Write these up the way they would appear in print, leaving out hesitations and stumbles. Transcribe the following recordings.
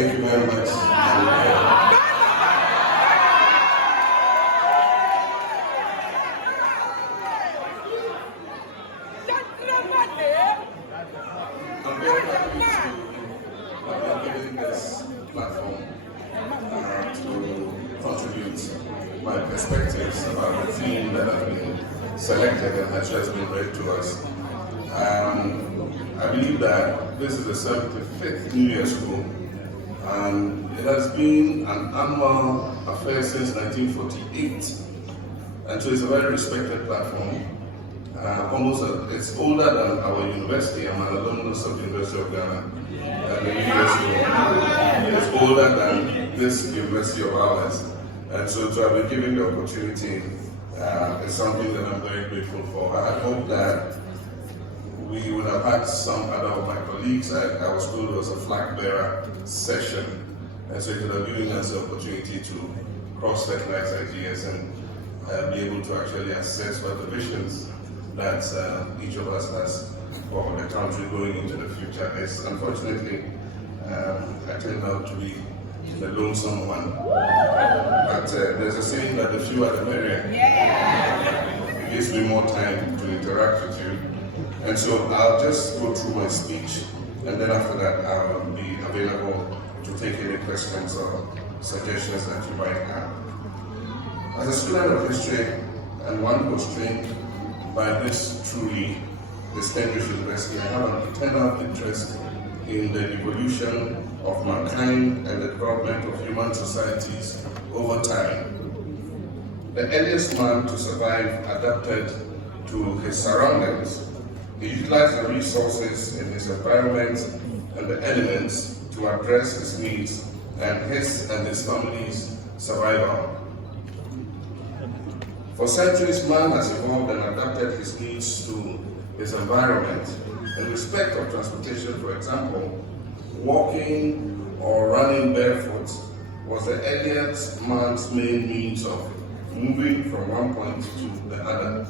Thank you very much. I'm very happy to be giving this platform to contribute my perspectives about the theme that has been selected and has just been read to us. I believe that this is the 75th New Year School, and it has been an annual affair since 1948, and so it's a very respected platform. It's older than our university. I'm an alumnus of the University of Ghana, and the university is older than this university of ours, and so to have been given the opportunity is something that I'm very grateful for. I hope that we would have had some other of my colleagues. I was told it was a flag bearer session, and so it would have given us the opportunity to cross-fertilize ideas and be able to actually assess what the visions that each of us has for the country going into the future is. Unfortunately, I turned out to be the lonesome one. But there's a saying that the fewer the merrier. It gives me more time to interact with you. And so I'll just go through my speech, and then after that I'll be available to take any questions or suggestions that you might have. As a student of history and one who was trained by this truly distinguished university, I have an eternal interest in the evolution of mankind and the development of human societies over time. The earliest man to survive adapted to his surroundings. He utilized the resources in his environment and the elements to address his needs and his family's survival. For centuries, man has evolved and adapted his needs to his environment. In respect of transportation, for example, walking or running barefoot was the earliest man's main means of moving from one point to the other.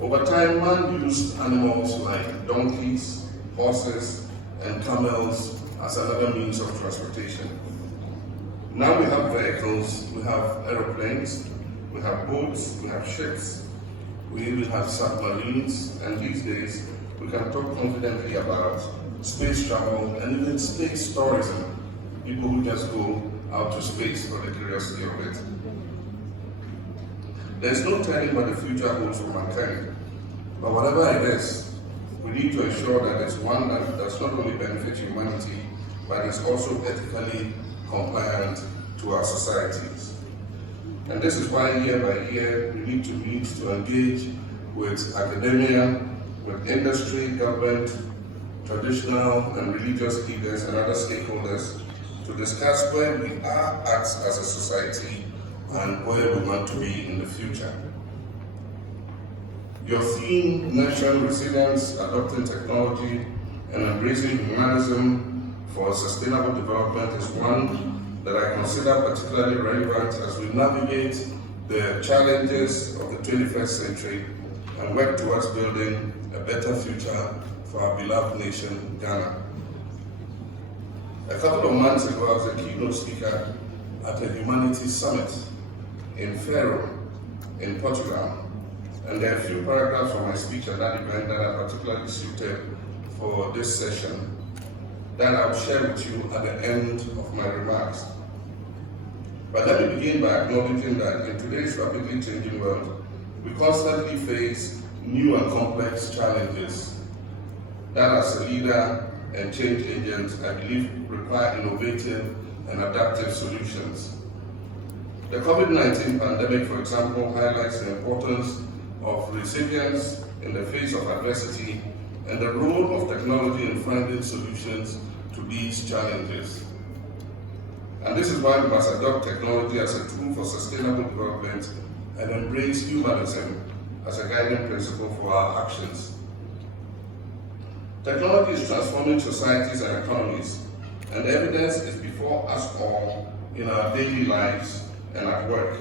Over time, man used animals like donkeys, horses, and camels as another means of transportation. Now we have vehicles, we have aeroplanes, we have boats, we have ships, we even have submarines, and these days we can talk confidently about space travel and even space tourism, people who just go out to space for the curiosity of it. There's no telling what the future holds for mankind, but whatever it is, we need to ensure that it's one that does not only benefit humanity, but is also ethically compliant to our societies. And this is why year by year we need to meet to engage with academia, with industry, government, traditional and religious leaders and other stakeholders to discuss where we are at as a society and where we want to be in the future. Your theme, nurturing resilience, adopting technology, and embracing humanism for sustainable development is one that I consider particularly relevant as we navigate the challenges of the 21st century and work towards building a better future for our beloved nation, Ghana. A couple of months ago, I was a keynote speaker at a humanities summit in Faro, in Portugal. And there are a few paragraphs from my speech at that event that are particularly suited for this session that I'll share with you at the end of my remarks. But let me begin by acknowledging that in today's rapidly changing world, we constantly face new and complex challenges that as a leader and change agent, I believe require innovative and adaptive solutions. The COVID-19 pandemic, for example, highlights the importance of resilience in the face of adversity and the role of technology in finding solutions to these challenges. And this is why we must adopt technology as a tool for sustainable development and embrace humanism as a guiding principle for our actions. Technology is transforming societies and economies, and the evidence is before us all in our daily lives and at work.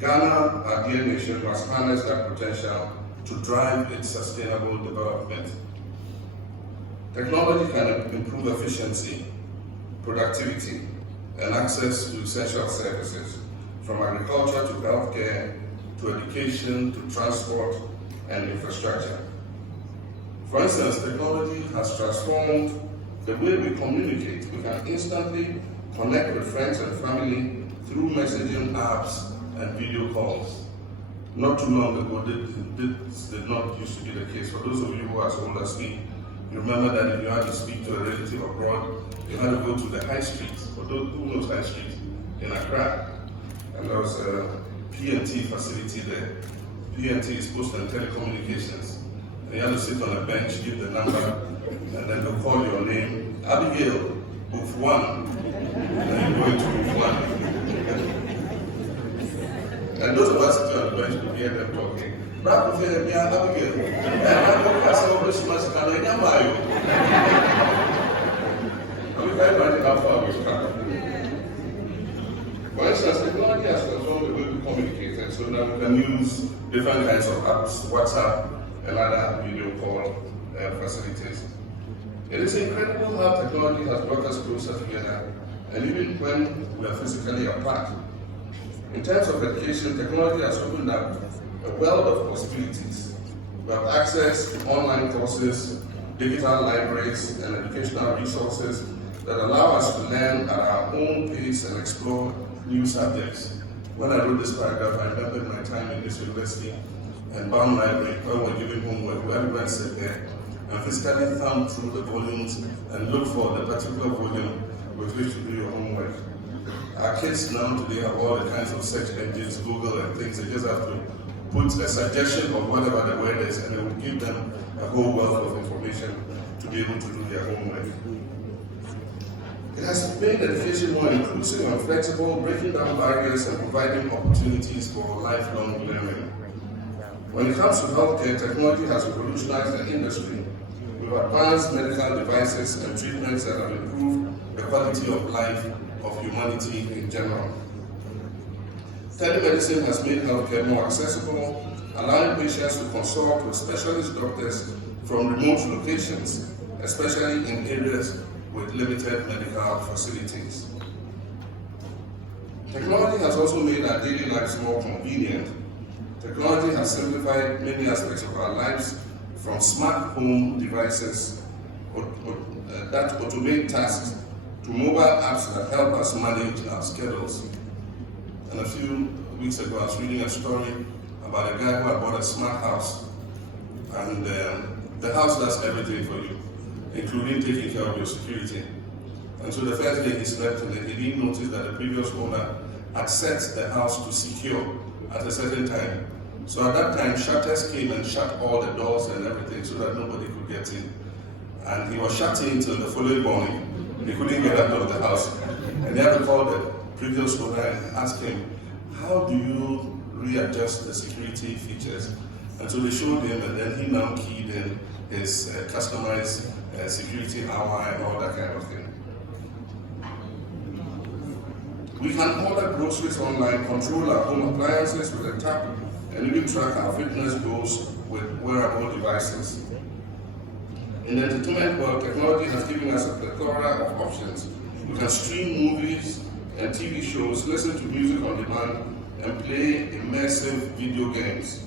Ghana, our dear nation, must harness that potential to drive its sustainable development. Technology can improve efficiency, productivity, and access to essential services, from agriculture to healthcare, to education, to transport and infrastructure. For instance, technology has transformed the way we communicate. We can instantly connect with friends and family through messaging apps and video calls. Not too long ago, this did not used to be the case. For those of you who are as old as me, you remember that if you had to speak to a relative abroad, you had to go to the high street. For those who knows high street, in Accra. And there was a P&T facility there. P&T is Post and Telecommunications. And you had to sit on a bench, give the number, and then they'll call your name. Abigail, booth 1. And then you go into booth 1. And those of us sitting on the bench could hear them talking. But we say, yeah, Abigail. And I don't pass over so much, and I never buy and we can't imagine how far we've come. For instance, technology has transformed the way we communicate, and so now we can use different kinds of apps, WhatsApp, and other video call facilities. It is incredible how technology has brought us closer together, and even when we are physically apart. In terms of education, technology has opened up a world of possibilities. We have access to online courses, digital libraries, and educational resources that allow us to learn at our own pace and explore new subjects. When I wrote this paragraph, I remembered my time in this university and Bound Library, when we were giving homework, where we went to sit there and physically thumb through the volumes and look for the particular volume with which to do your homework. Our kids now today have all the kinds of search engines, Google and things. They just have to put a suggestion of whatever the word is, and it will give them a whole wealth of information to be able to do their homework. It has made education more inclusive and flexible, breaking down barriers and providing opportunities for lifelong learning. When it comes to healthcare, technology has revolutionized the industry with advanced medical devices and treatments that have improved the quality of life of humanity in general. Telemedicine has made healthcare more accessible, allowing patients to consult with specialist doctors from remote locations, especially in areas with limited medical facilities. Technology has also made our daily lives more convenient. Technology has simplified many aspects of our lives, from smart home devices that automate tasks to mobile apps that help us manage our schedules. And a few weeks ago, I was reading a story about a guy who had bought a smart house. And the house does everything for you, including taking care of your security. And so the first day he slept in it, he didn't notice that the previous owner had set the house to secure at a certain time. So at that time, shutters came and shut all the doors and everything so that nobody could get in. And he was shutting until the following morning. He couldn't get out of the house. And he had to call the previous owner and ask him, how do you readjust the security features? And so they showed him, and then he now keyed in his customized security hour and all that kind of thing. We can order groceries online, control our home appliances with a tap, and even track our fitness goals with wearable devices. In the entertainment world, technology has given us a plethora of options. We can stream movies and TV shows, listen to music on demand, and play immersive video games.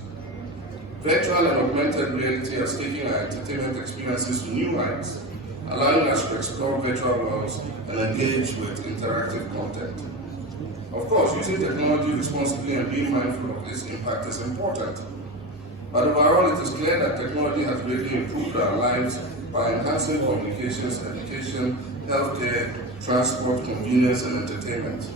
Virtual and augmented reality has taken our entertainment experiences to new heights, allowing us to explore virtual worlds and engage with interactive content. Of course, using technology responsibly and being mindful of its impact is important. But overall, it is clear that technology has greatly improved our lives by enhancing communications, education, healthcare, transport, convenience, and entertainment.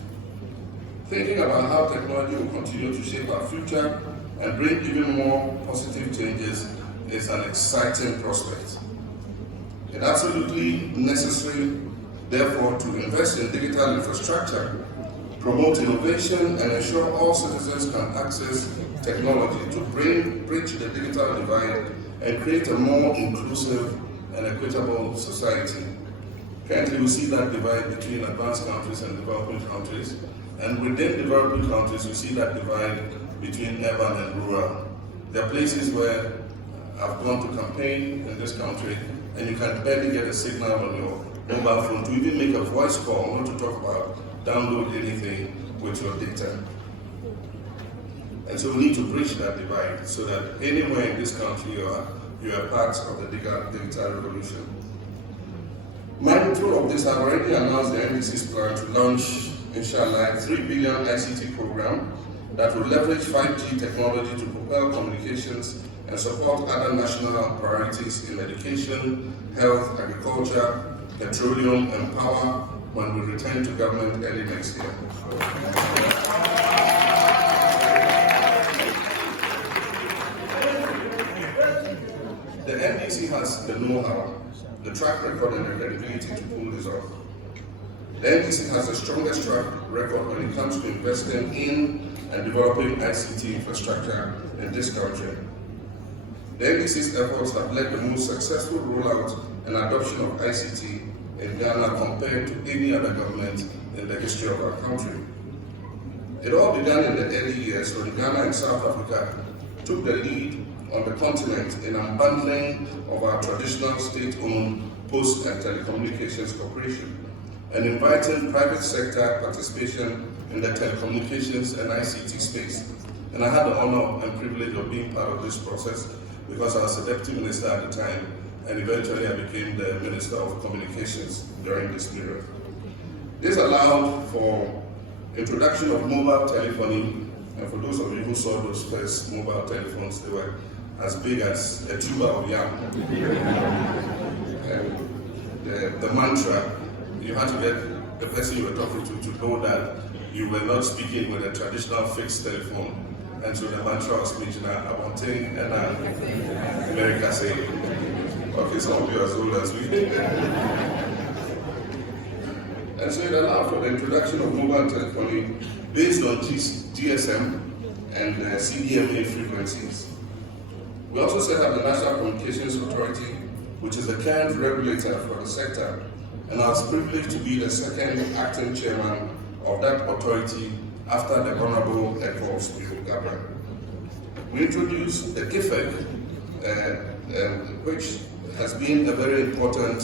Thinking about how technology will continue to shape our future and bring even more positive changes is an exciting prospect. It's absolutely necessary, therefore, to invest in digital infrastructure, promote innovation, and ensure all citizens can access technology to bridge the digital divide and create a more inclusive and equitable society. Currently, we see that divide between advanced countries and developing countries, and within developing countries, we see that divide between urban and rural. There are places where have gone to campaign in this country, and you can barely get a signal on your mobile phone to even make a voice call, not to talk about download anything with your data. And so we need to bridge that divide so that anywhere in this country you are part of the digital revolution. Mindful of this, I've already announced the NDC's plan to launch, inshallah, a 3 billion ICT program that will leverage 5G technology to propel communications and support other national priorities in education, health, agriculture, petroleum, and power when we return to government early next year. The NDC has the know-how, the track record, and the credibility to pull this off. The NDC has the strongest track record when it comes to investing in and developing ICT infrastructure in this country. The NDC's efforts have led the most successful rollout and adoption of ICT in Ghana compared to any other government in the history of our country. It all began in the early years when Ghana and South Africa took the lead on the continent in unbundling of our traditional state-owned post and telecommunications corporation and inviting private sector participation in the telecommunications and ICT space. And I had the honor and privilege of being part of this process because I was the deputy minister at the time, and eventually I became the Minister of Communications during this period. This allowed for introduction of mobile telephony, and for those of you who saw those first mobile telephones, they were as big as a tuber of yam. And the mantra, you had to get the person you were talking to know that you were not speaking with a traditional fixed telephone. And so the mantra was speaking about thing and America saying, okay, some of you are as old as we. And so it allowed for the introduction of mobile telephony based on GSM and CDMA frequencies. We also set up the National Communications Authority, which is the current regulator for the sector, and I was privileged to be the second acting chairman of that authority after the Honorable Echols Gabriel. We introduced the GIFEC, which has been a very important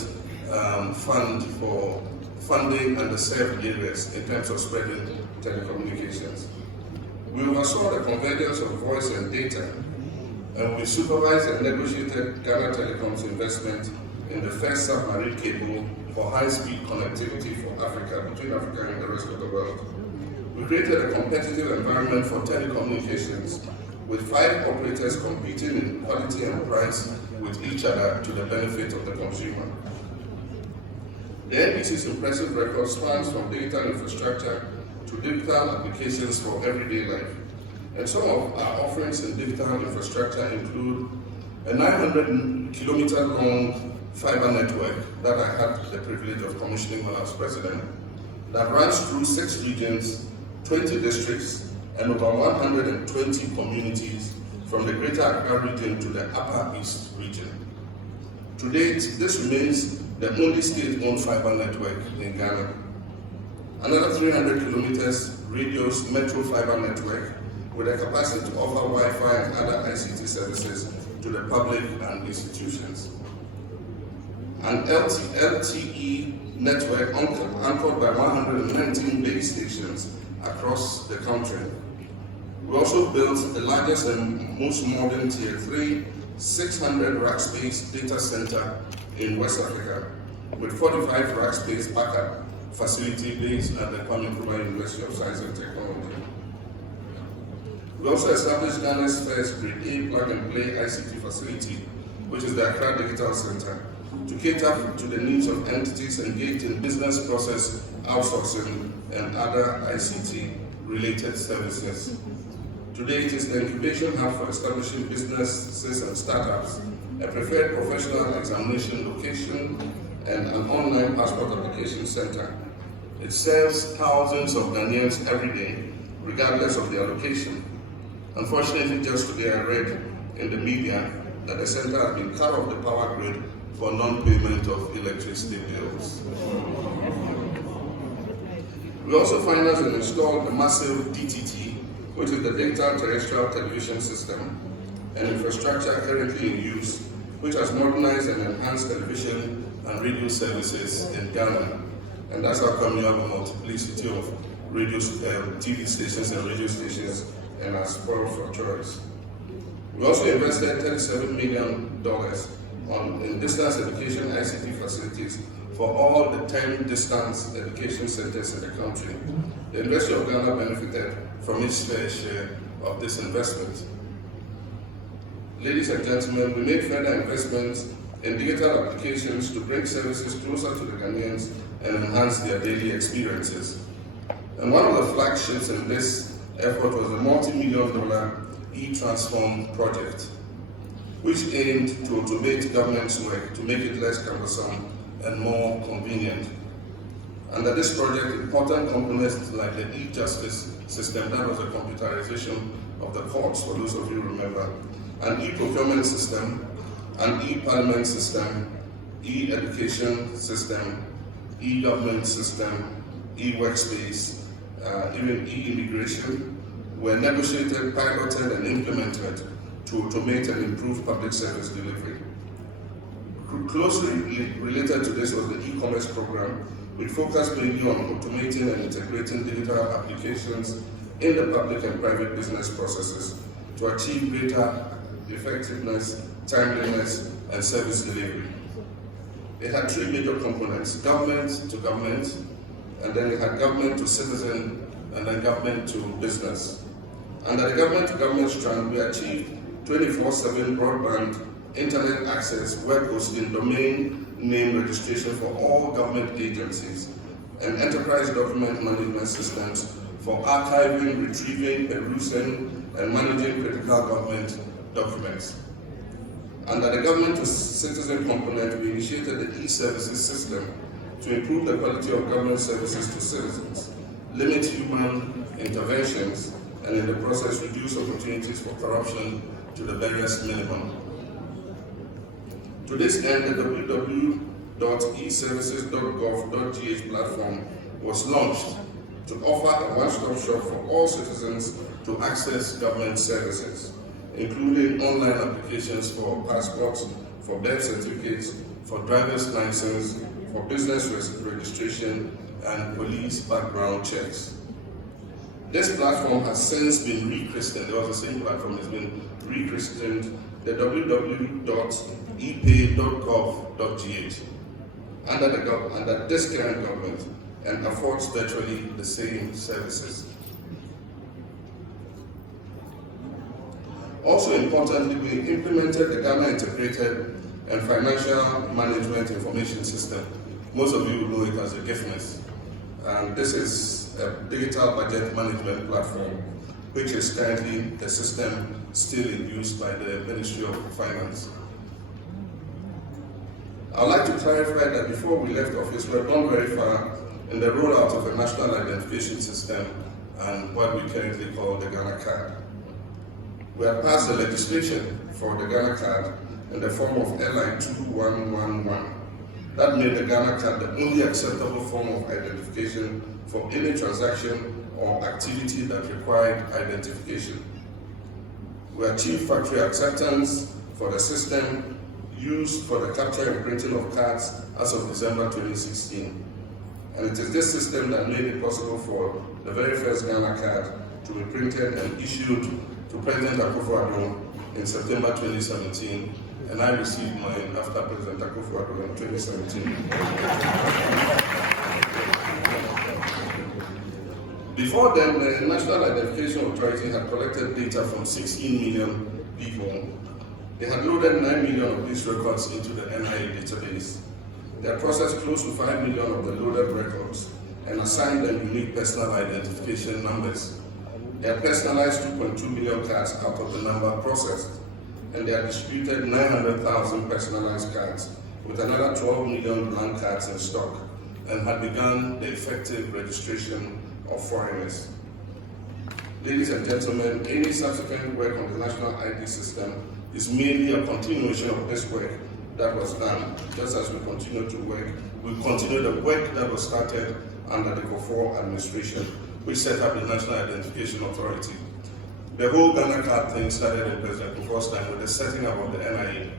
fund for funding underserved areas in terms of spreading telecommunications. We oversaw the convergence of voice and data, and we supervised and negotiated Ghana Telecom's investment in the first submarine cable for high-speed connectivity for Africa, between Africa and the rest of the world. We created a competitive environment for telecommunications with 5 operators competing in quality and price with each other to the benefit of the consumer. The NDC's impressive record spans from digital infrastructure to digital applications for everyday life. And some of our offerings in digital infrastructure include a 900-kilometer long fiber network that I had the privilege of commissioning when I was president, that runs through 6 regions, 20 districts, and over 120 communities from the Greater Accra region to the Upper East region. To date, this remains the only state-owned fiber network in Ghana. Another 300 kilometers radius metro fiber network with a capacity to offer Wi-Fi and other ICT services to the public and institutions. An LTE network anchored by 119 base stations across the country. We also built the largest and most modern Tier 3 600 rack space data center in West Africa, with 45 rack space backup facility based at the University of Science and Technology. We also established Ghana's first Grade A plug-and-play ICT facility, which is the Accra Digital Center, to cater to the needs of entities engaged in business process outsourcing and other ICT-related services. Today, it is the incubation hub for establishing businesses and startups, a preferred professional examination location, and an online passport application center. It serves thousands of Ghanaians every day, regardless of their location. Unfortunately, just today I read in the media that the center has been cut off the power grid for non-payment of electricity bills. We also financed and installed the massive DTT, which is the Digital Terrestrial Television System, and infrastructure currently in use, which has modernized and enhanced television and radio services in Ghana. And that's how come you have a multiplicity of radio, TV stations and radio stations and are spoiled for choice. We also invested $37 million in distance education ICT facilities for all the 10 distance education centers in the country. The University of Ghana benefited from its fair share of this investment. Ladies and gentlemen, we made further investments in digital applications to bring services closer to the Ghanaians and enhance their daily experiences. And one of the flagships in this effort was the multi-million-dollar e-transform project, which aimed to automate government's work to make it less cumbersome and more convenient. Under this project, important components like the e-justice system, that was the computerization of the courts, for those of you who remember, an e-procurement system, an e-parliament system, e-education system, e-government system, e-workspace, even e-immigration, were negotiated, piloted, and implemented to automate and improve public service delivery. Closely related to this was the e-commerce program, which focused mainly on automating and integrating digital applications in the public and private business processes to achieve greater effectiveness, timeliness, and service delivery. It had three major components: government to government, and then it had government to citizen, and then government to business. Under the government to government strand, we achieved 24/7 broadband internet access, web hosting, domain name registration for all government agencies, and enterprise document management systems for archiving, retrieving, perusing, and managing critical government documents. Under the government to citizen component, we initiated the e-services system to improve the quality of government services to citizens, limit human interventions, and in the process reduce opportunities for corruption to the barest minimum. To this end, the www.eservices.gov.gh platform was launched to offer a one-stop shop for all citizens to access government services, including online applications for passports, for birth certificates, for driver's license, for business registration, and police background checks. This platform has since been rechristened. It was the same platform has been rechristened the www.epay.gov.gh under this current government, and affords virtually the same services. Also importantly, we implemented the Ghana Integrated and Financial Management Information System. Most of you know it as a GIFMIS. And this is a digital budget management platform, which is currently the system still in use by the Ministry of Finance. I'd like to clarify that before we left office, we had gone very far in the rollout of a national identification system and what we currently call the Ghana card. We have passed the legislation for the Ghana card in the form of LI 2111. That made the Ghana card the only acceptable form of identification for any transaction or activity that required identification. We achieved factory acceptance for the system used for the capture and printing of cards as of December 2016. And it is this system that made it possible for the very first Ghana card to be printed and issued to President Akufo-Addo in September 2017, and I received mine after President Akufo-Addo in 2017. Before then, the National Identification Authority had collected data from 16 million people. They had loaded 9 million of these records into the NIA database. They had processed close to 5 million of the loaded records and assigned them unique personal identification numbers. They had personalized 2.2 million cards out of the number processed, and they had distributed 900,000 personalized cards with another 12 million blank cards in stock, and had begun the effective registration of foreigners. Ladies and gentlemen, any subsequent work on the national ID system is merely a continuation of this work that was done. Just as we continue to work, we continue the work that was started under the Kufuor administration, which set up the National Identification Authority. The whole Ghana card thing started in President Kufuor's time with the setting up of the NIA,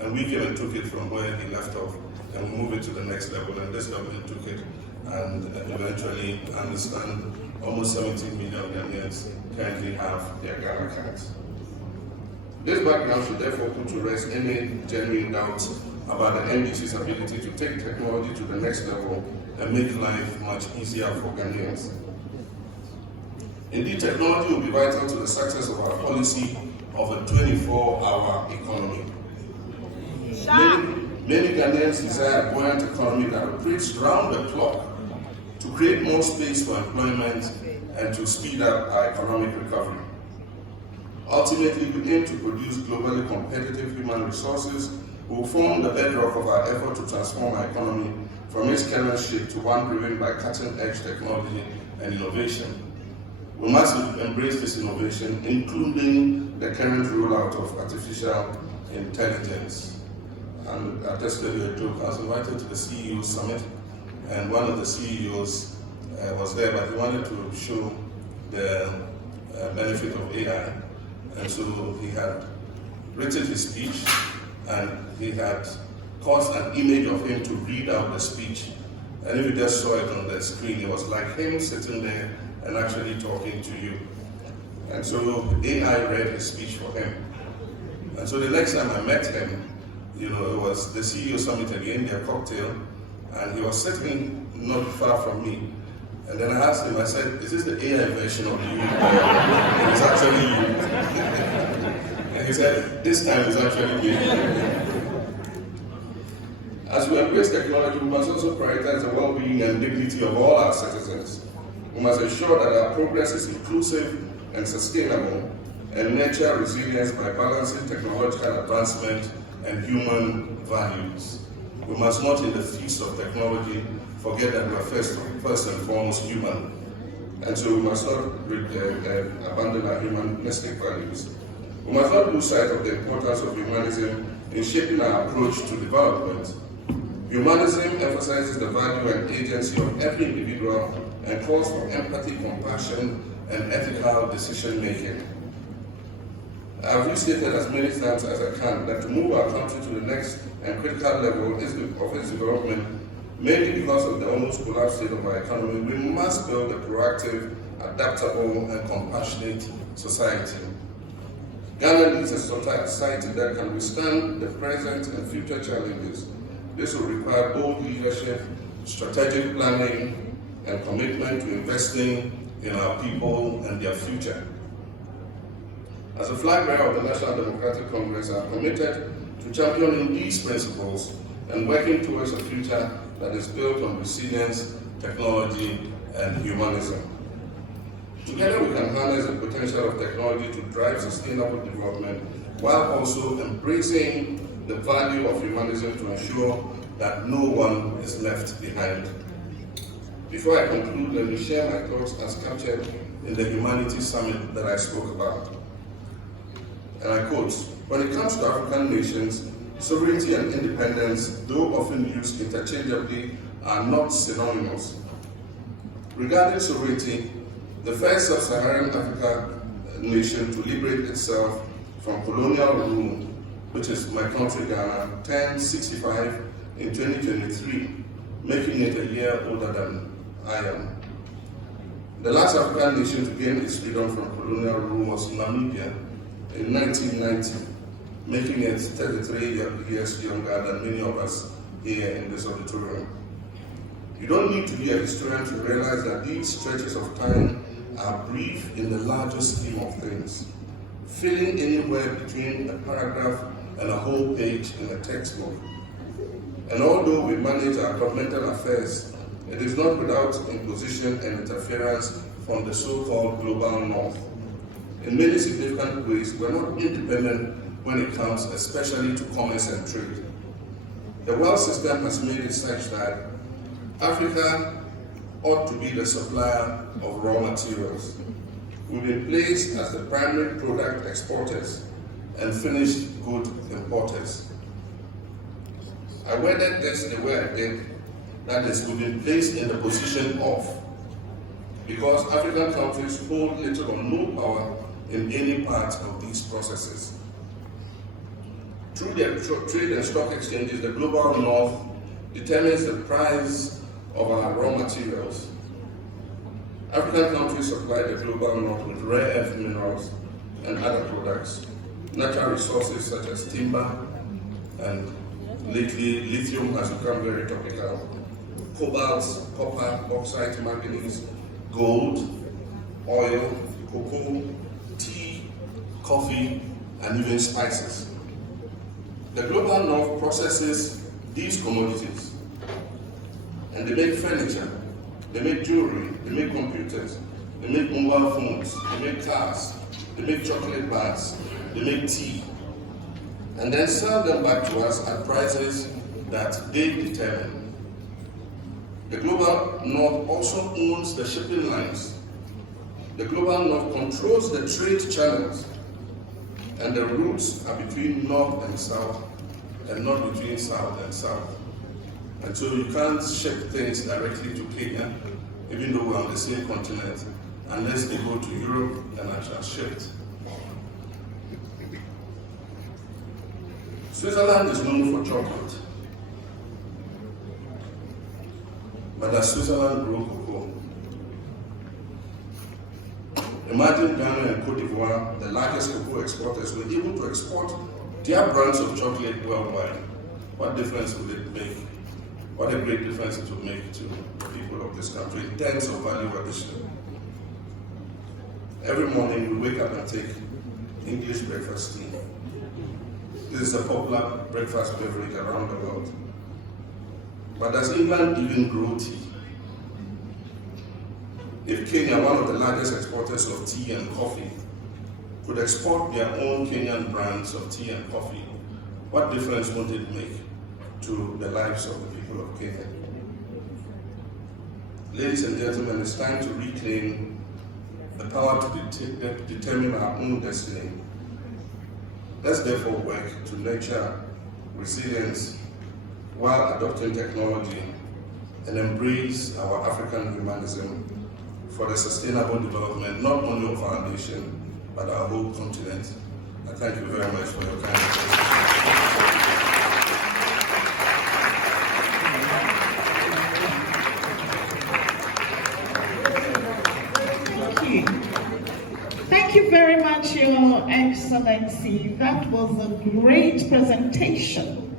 and we came and took it from where he left off and moved it to the next level, and this government took it and eventually understand almost 17 million Ghanaians currently have their Ghana cards. This background should therefore put to rest any genuine doubts about the NDC's ability to take technology to the next level and make life much easier for Ghanaians. Indeed, technology will be vital to the success of our policy of a 24-hour economy. Many Ghanaians desire a buoyant economy that operates round the clock to create more space for employment and to speed up our economic recovery. Ultimately, we aim to produce globally competitive human resources who will form the bedrock of our effort to transform our economy from its current shape to one driven by cutting-edge technology and innovation. We must embrace this innovation, including the current rollout of artificial intelligence. And I'll just tell you a joke. I was invited to the CEO Summit, and one of the CEOs was there, but he wanted to show the benefit of AI. And so he had written his speech, and he had caused an image of him to read out the speech. And if you just saw it on the screen, it was like him sitting there and actually talking to you. And so AI read his speech for him. And so the next time I met him, it was the CEO Summit at the India cocktail, and he was sitting not far from me. And then I asked him, I said, is this the AI version of you? And it's actually you. And he said, this time it's actually me. As we embrace technology, we must also prioritize the well-being and dignity of all our citizens. We must ensure that our progress is inclusive and sustainable and nurture resilience by balancing technological advancement and human values. We must not, in the feast of technology, forget that we are first and foremost human. And so we must not abandon our humanistic values. We must not lose sight of the importance of humanism in shaping our approach to development. Humanism emphasizes the value and agency of every individual and calls for empathy, compassion, and ethical decision-making. I've restated as many times as I can that to move our country to the next and critical level of its development, mainly because of the almost collapsed state of our economy, we must build a proactive, adaptable, and compassionate society. Ghana needs a society that can withstand the present and future challenges. This will require bold leadership, strategic planning, and commitment to investing in our people and their future. As a flag bearer of the National Democratic Congress, I am committed to championing these principles and working towards a future that is built on resilience, technology, and humanism. Together we can harness the potential of technology to drive sustainable development while also embracing the value of humanism to ensure that no one is left behind. Before I conclude, let me share my thoughts as captured in the Humanities Summit that I spoke about. And I quote, when it comes to African nations, sovereignty and independence, though often used interchangeably, are not synonymous. Regarding sovereignty, the first sub-Saharan Africa nation to liberate itself from colonial rule, which is my country Ghana, turned 65 in 2023, making it a year older than I am. The last African nation to gain its freedom from colonial rule was Namibia in 1990, making it 33 years younger than many of us here in this auditorium. You don't need to be a historian to realize that these stretches of time are brief in the larger scheme of things, filling anywhere between a paragraph and a whole page in a textbook. And although we manage our governmental affairs, it is not without imposition and interference from the so-called global north. In many significant ways, we're not independent when it comes especially to commerce and trade. The world system has made it such that Africa ought to be the supplier of raw materials. We've been placed as the primary product exporters and finished good importers. I worded this the way I did, that is, we've been placed in the position of, because African countries hold little or no power in any part of these processes. Through their trade and stock exchanges, the global north determines the price of our raw materials. African countries supply the global north with rare earth minerals and other products. Natural resources such as timber, and lately lithium has become very topical, cobalt, copper, bauxite, manganese, gold, oil, cocoa, tea, coffee, and even spices. The global north processes these commodities, and they make furniture, they make jewelry, they make computers, they make mobile phones, they make cars, they make chocolate bars, they make tea, and then sell them back to us at prices that they determine. The global north also owns the shipping lines. The global north controls the trade channels, and the routes are between north and south, and not between south and south. And so you can't ship things directly to Kenya, even though we're on the same continent, unless they go to Europe and are transshipped. Switzerland is known for chocolate, but does Switzerland grow cocoa? Imagine Ghana and Cote d'Ivoire, the largest cocoa exporters, were able to export their brands of chocolate worldwide. What difference would it make? What a great difference it would make to the people of this country in terms of value addition. Every morning we wake up and take English breakfast tea. This is a popular breakfast beverage around the world. But does England even grow tea? If Kenya, one of the largest exporters of tea and coffee, could export their own Kenyan brands of tea and coffee, what difference would it make to the lives of the people of Kenya? Ladies and gentlemen, it's time to reclaim the power to determine our own destiny. Let's therefore work to nurture resilience while adopting technology and embrace our African humanism for the sustainable development, not only of our nation, but our whole continent. I thank you very much for your kind attention. Thank you very much, Your Excellency. That was a great presentation.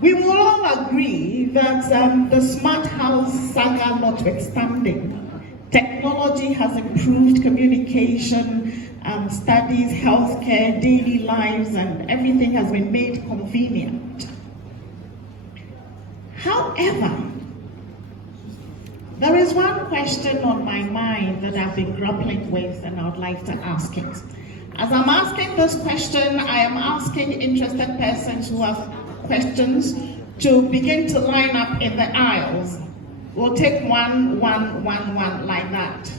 We will all agree that the smart house saga notwithstanding, technology has improved communication, studies, healthcare, daily lives, and everything has been made convenient. However, there is one question on my mind that I've been grappling with, and I would like to ask it. As I'm asking this question, I am asking interested persons who have questions to begin to line up in the aisles. We'll take one like that.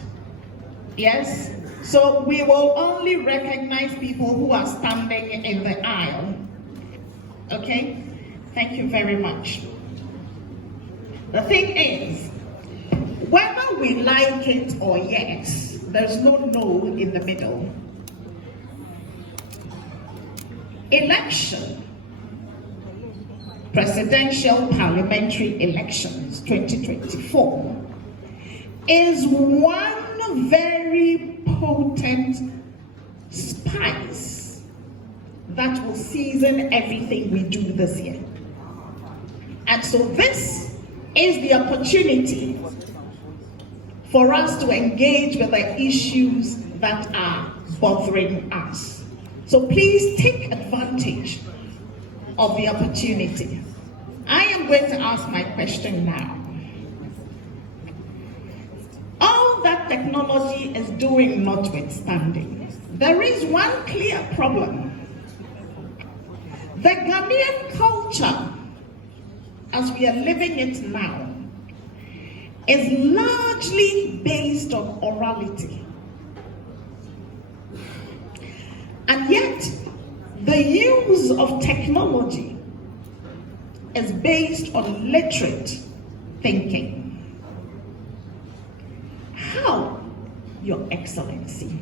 Yes? So we will only recognize people who are standing in the aisle. Okay? Thank you very much. The thing is, whether we like it or yes, there's no no in the middle. Election, presidential parliamentary elections 2024 is one very potent spice that will season everything we do this year. And so this is the opportunity for us to engage with the issues that are bothering us. So please take advantage of the opportunity. I am going to ask my question now. All that technology is doing notwithstanding, there is one clear problem. The Ghanaian culture, as we are living it now, is largely based on orality. And yet, the use of technology is based on literate thinking. How, Your Excellency,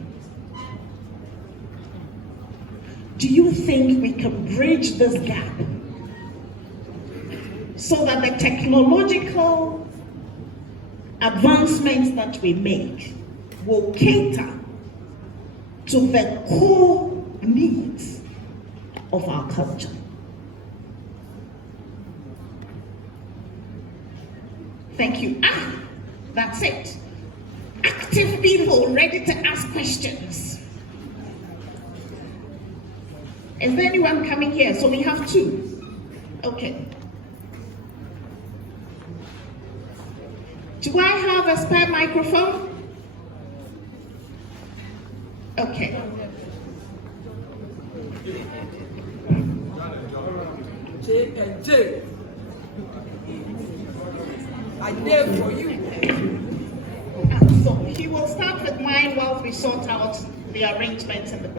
do you think we can bridge this gap so that the technological advancements that we make will cater to the core needs of our culture? Thank you. That's it. Active people ready to ask questions. Is there anyone coming here? So we have two. Okay. Do I have a spare microphone? Okay. J&J. I dare for you. So he will start with mine while we sort out the arrangements in the